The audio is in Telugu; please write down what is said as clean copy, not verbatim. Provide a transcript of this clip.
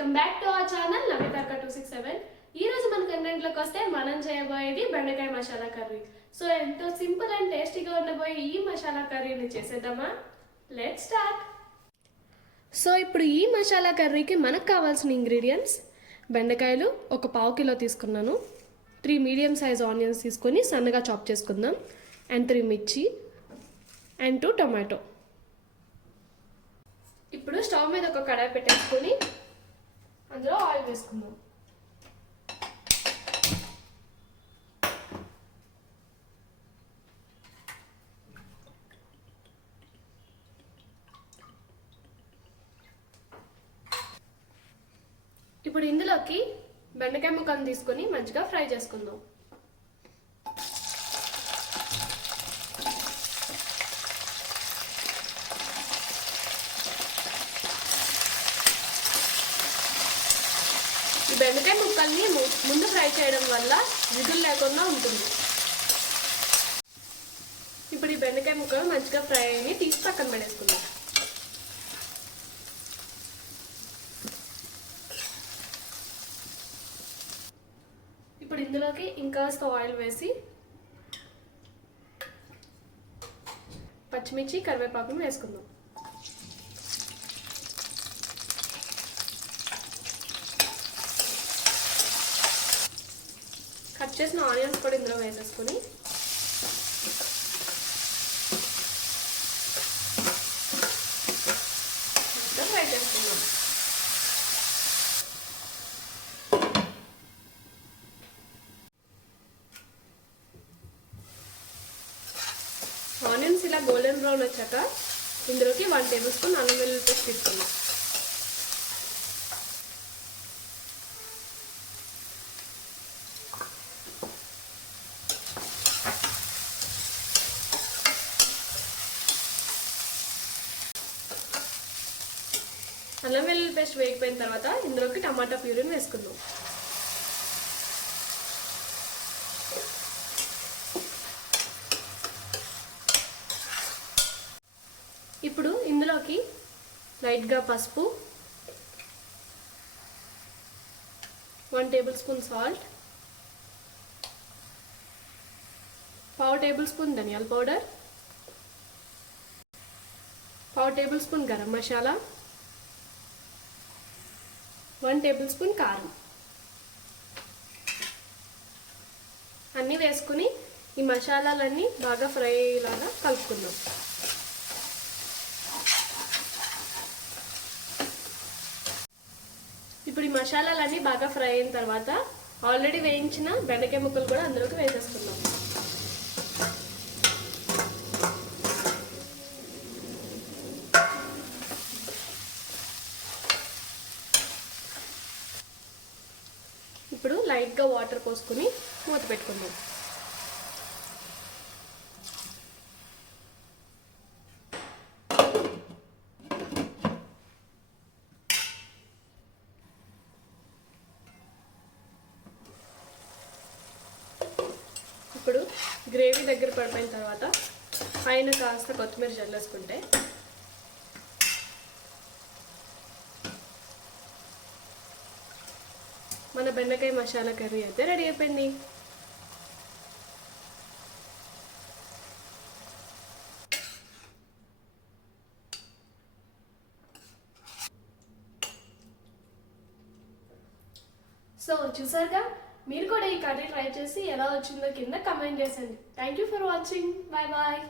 Welcome back to our channel Navitarka 267. ఈ రోజు మన కంటెంట్ లోకి వస్తే మనం చేయబోయేది బెండకాయ మసాలా కర్రీ. సో ఎంతో సింపుల్ అండ్ టేస్టీగా ఉండబోయే ఈ మసాలా కర్రీని చేసేద్దామా? Let's start. సో ఇప్పుడు ఈ మసాలా కర్రీకి మనకు కావాల్సిన ఇంగ్రీడియంట్స్: బెండకాయలు ఒక 1/2 కిలో తీసుకున్నాను, 3 మీడియం సైజ్ ఆనియన్స్ తీసుకొని సన్నగా చాప్ చేసుకుందాం, అండ్ 3 మిర్చి అండ్ 2 టొమాటో. ఇప్పుడు స్టవ్ మీద ఒక కడాయి పెట్టేసుకొని అందులో ఆయిల్ వేసుకుందాం. ఇప్పుడు ఇందులోకి బెండకాయ ముక్కను తీసుకొని మంచిగా ఫ్రై చేసుకుందాం. ఈ బెండకాయ ముక్కల్ని ముందు ఫ్రై చేయడం వల్ల జిగులు లేకుండా ఉంటుంది. ఇప్పుడు ఈ బెండకాయ ముక్కలు మంచిగా ఫ్రై అయ్యి తీసి పక్కన పెట్టేసుకుందాం. ఇప్పుడు ఇందులోకి ఇంకాస్త ఆయిల్ వేసి పచ్చిమిర్చి కరివేపాకును వేసుకుందాం. కట్ చేసిన ఆనియన్స్ కూడా ఇందులో వేసేసుకొని ఫ్రై చేసుకుందాం. ఆనియన్స్ ఇలా గోల్డెన్ బ్రౌన్ వచ్చాక ఇందులోకి 1 టేబుల్ స్పూన్ అల్లం వెల్లుల్లి పేస్ట్ తీసుకుందాం. అల్లం వెల్లుల్లి పేస్ట్ వేగిపోయిన తర్వాత ఇందులోకి టమాటా ప్యూరీని వేసుకుందాం. ఇప్పుడు ఇందులోకి లైట్గా పసుపు, 1 tablespoon salt, 1/2 tablespoon ధనియాల powder, 1/2 tablespoon garam masala, 1 tablespoon కారం అన్నీ వేసుకుని ఈ మసాలాలన్నీ బాగా ఫ్రై అయ్యేలాగా కలుపుకుందాం. ఇప్పుడు ఈ మసాలాలన్నీ బాగా ఫ్రై అయిన తర్వాత ఆల్రెడీ వేయించిన బెండకాయ ముక్కలు కూడా అందులోకి వేసేసుకుందాం. ఇప్పుడు లైట్గా వాటర్ పోసుకొని మూత పెట్టుకుందాం. ఇప్పుడు గ్రేవీ దగ్గర పడిపోయిన తర్వాత పైన కాస్త కొత్తిమీర జల్లేసుకుంటే మన బెండకాయ మసాలా కర్రీ అయితే రెడీ అయిపోయింది. సో చూసారుగా, మీరు కూడా ఈ కర్రీ ట్రై చేసి ఎలా వచ్చిందో కింద కమెంట్ చేయండి. Thank you for watching. Bye bye.